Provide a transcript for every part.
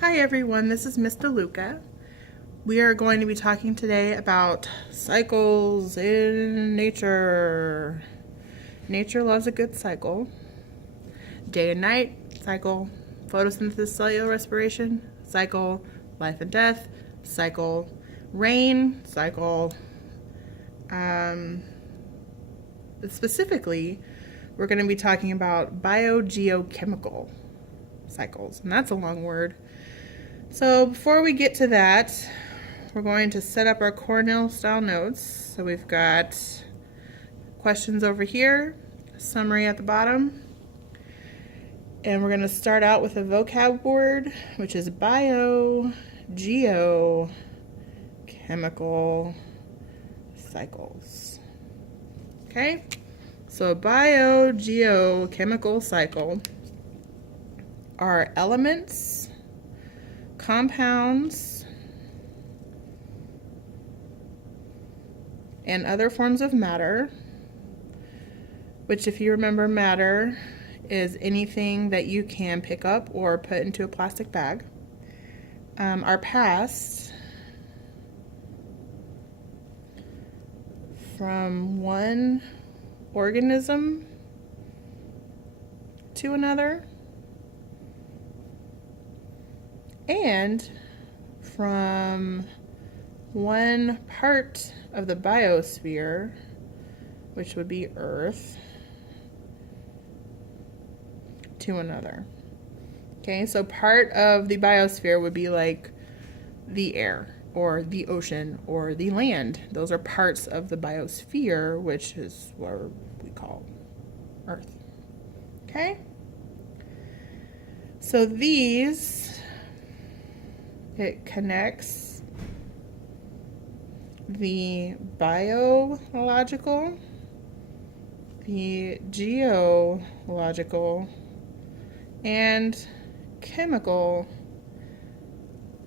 Hi everyone, this is Miss DeLuca. We are going to be talking today about cycles in nature. Nature loves a good cycle. Day and night, cycle. Photosynthesis, cellular respiration, cycle. Life and death, cycle. Rain, cycle. Specifically, we're going to be talking about biogeochemical cycles, and that's a long word. So before we get to that, we're going to set up our Cornell style notes. So we've got questions over here, summary at the bottom, and we're going to start out with a vocab word, which is biogeochemical cycles. Okay, so a biogeochemical cycle are elements, compounds, and other forms of matter, which, if you remember, matter is anything that you can pick up or put into a plastic bag, are passed from one organism to another, and from one part of the biosphere, which would be Earth, to another. Okay, so part of the biosphere would be like the air or the ocean or the land. Those are parts of the biosphere, which is what we call Earth. Okay? So it connects the biological, the geological, and chemical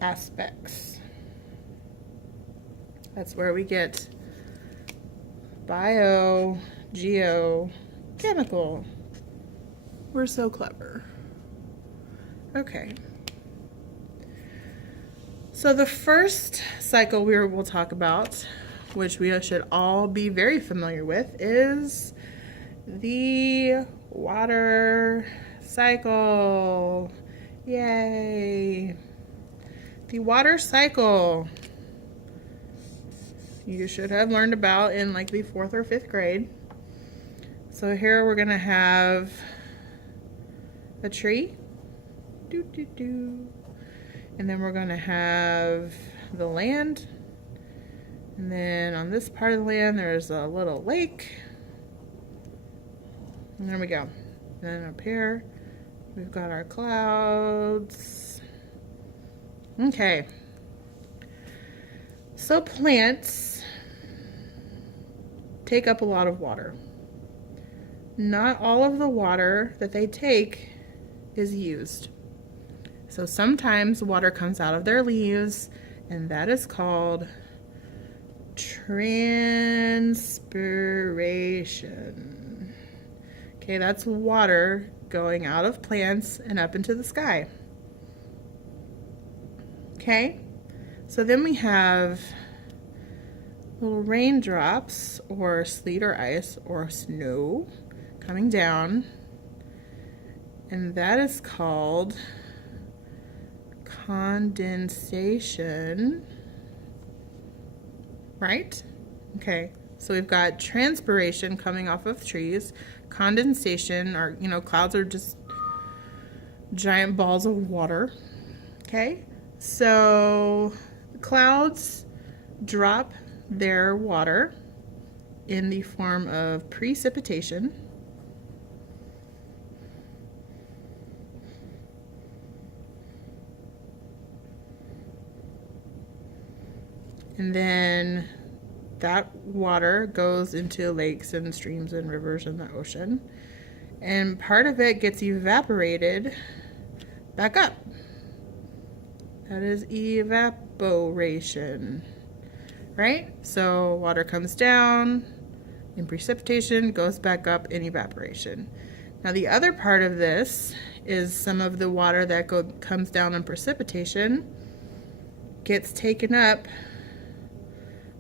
aspects. That's where we get biogeochemical. We're so clever. Okay. So the first cycle we will talk about, which we should all be very familiar with, is the water cycle. Yay! The water cycle you should have learned about in like the 4th or 5th grade. So here we're gonna have a tree. And then we're going to have the land. And then on this part of the land, there's a little lake. And there we go. Then up here, we've got our clouds. Okay. So plants take up a lot of water. Not all of the water that they take is used. So sometimes water comes out of their leaves, and that is called transpiration. Okay, that's water going out of plants and up into the sky. Okay, so then we have little raindrops or sleet or ice or snow coming down, and that is called condensation, right? Okay, so we've got transpiration coming off of trees. Condensation, or clouds are just giant balls of water. Okay, so clouds drop their water in the form of precipitation. And then that water goes into lakes and streams and rivers in the ocean. And part of it gets evaporated back up. That is evaporation, right? So water comes down in precipitation, goes back up in evaporation. Now the other part of this is some of the water that comes down in precipitation gets taken up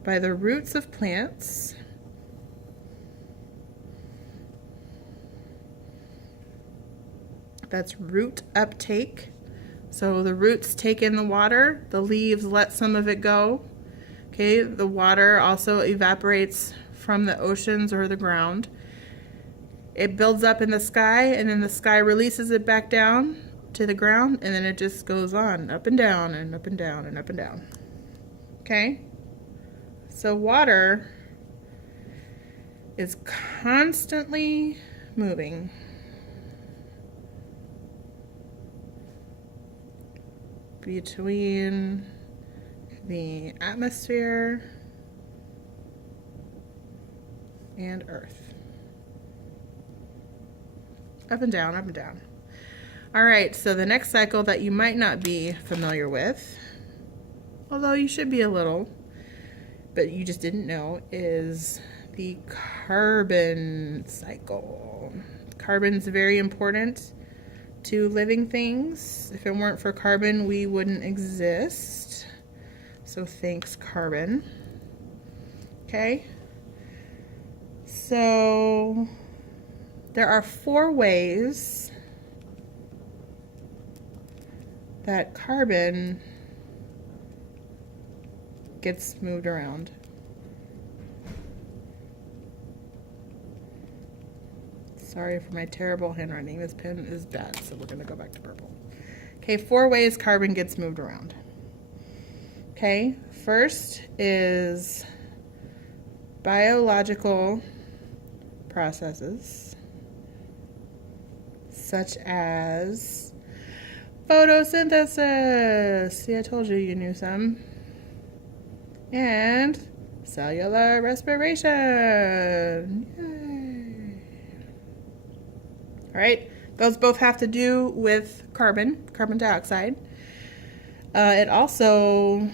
by the roots of plants. That's root uptake. So the roots take in the water, the leaves let some of it go. Okay, the water also evaporates from the oceans or the ground. It builds up in the sky, and then the sky releases it back down to the ground, and then it just goes on up and down and up and down and up and down. Okay? So water is constantly moving. Between the atmosphere and Earth. Up and down, up and down. All right, so the next cycle that you might not be familiar with, although you should be a little, but you just didn't know, is the carbon cycle. Carbon's very important to living things. If it weren't for carbon, we wouldn't exist. So thanks, carbon. Okay. So there are 4 ways that carbon gets moved around. Sorry for my terrible handwriting. This pen is bad, so we're going to go back to purple. Okay, 4 ways carbon gets moved around. Okay, first is biological processes, such as photosynthesis. See, I told you you knew some. And cellular respiration. Yay. All right, those both have to do with carbon dioxide. It also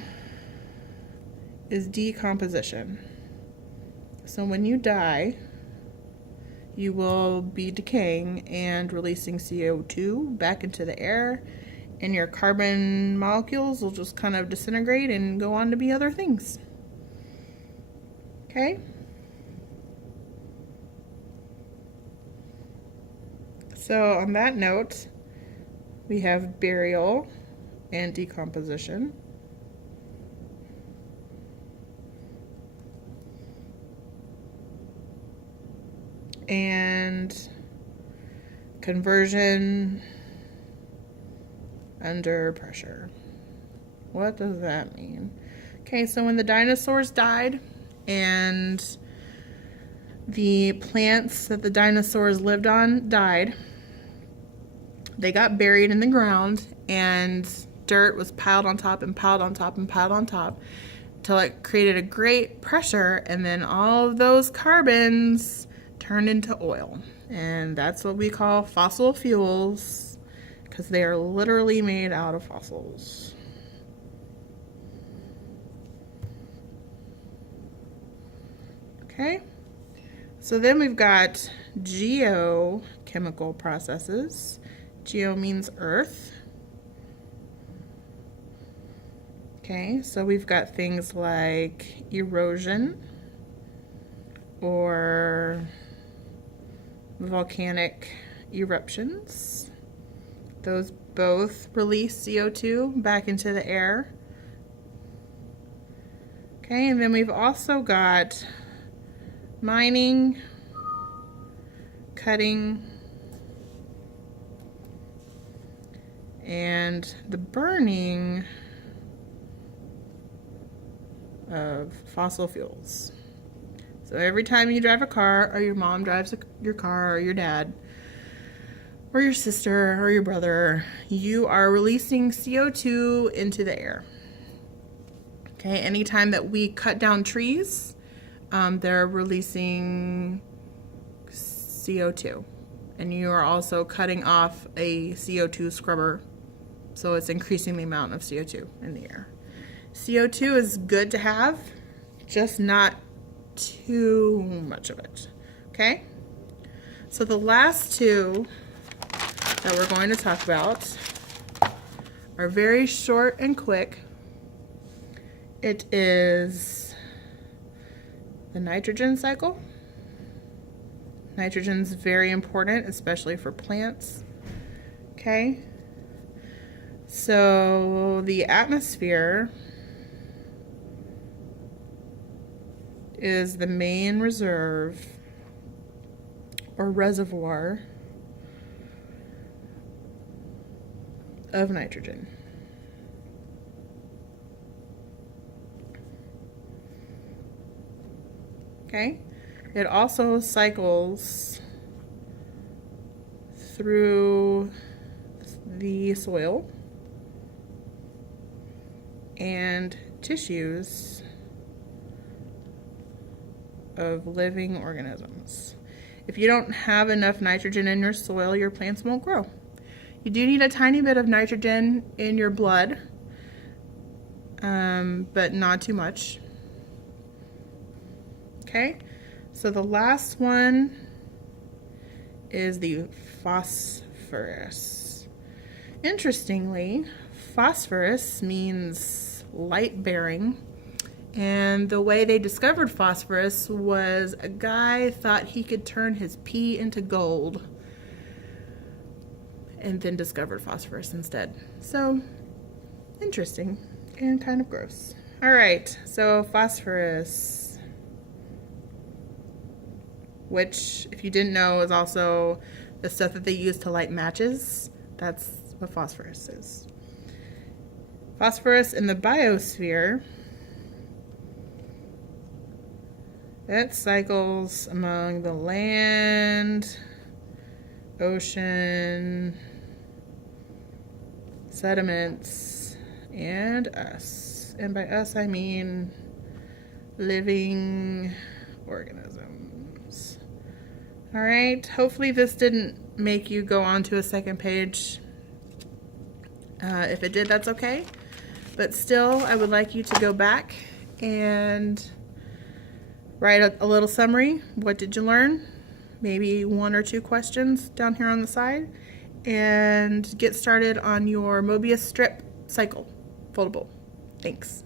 is decomposition. So when you die, you will be decaying and releasing CO2 back into the air, and your carbon molecules will just kind of disintegrate and go on to be other things. Okay? So on that note, we have burial and decomposition. And conversion under pressure. What does that mean? Okay, so when the dinosaurs died and the plants that the dinosaurs lived on died, they got buried in the ground, and dirt was piled on top and piled on top and piled on top until it created a great pressure, and then all of those carbons turned into oil. And that's what we call fossil fuels, because they are literally made out of fossils. Okay, so then we've got geochemical processes. Geo means earth. Okay, so we've got things like erosion or volcanic eruptions. Those both release CO2 back into the air. Okay, and then we've also got mining, cutting, and the burning of fossil fuels. So every time you drive a car, or your mom drives your car, or your dad, or your sister, or your brother, you are releasing CO2 into the air. Okay, anytime that we cut down trees, they're releasing CO2. And you are also cutting off a CO2 scrubber, so it's increasing the amount of CO2 in the air. CO2 is good to have, just not too much of it. Okay? So the last two that we're going to talk about are very short and quick. It is the nitrogen cycle. Nitrogen's very important, especially for plants. Okay? So the atmosphere is the main reserve or reservoir of nitrogen. Okay? It also cycles through the soil and tissues of living organisms. If you don't have enough nitrogen in your soil, your plants won't grow. You do need a tiny bit of nitrogen in your blood, but not too much. Okay, so the last one is the phosphorus. Interestingly, phosphorus means light bearing, and the way they discovered phosphorus was a guy thought he could turn his pee into gold and then discovered phosphorus instead. So interesting and kind of gross. All right, so phosphorus, which, if you didn't know, is also the stuff that they use to light matches. That's what phosphorus is. Phosphorus in the biosphere, it cycles among the land, ocean, sediments, and us. And by us, I mean living organisms. All right, hopefully this didn't make you go on to a second page. If it did, that's okay. But still, I would like you to go back and write a little summary. What did you learn? Maybe 1 or 2 questions down here on the side. And get started on your Mobius strip cycle, foldable. Thanks.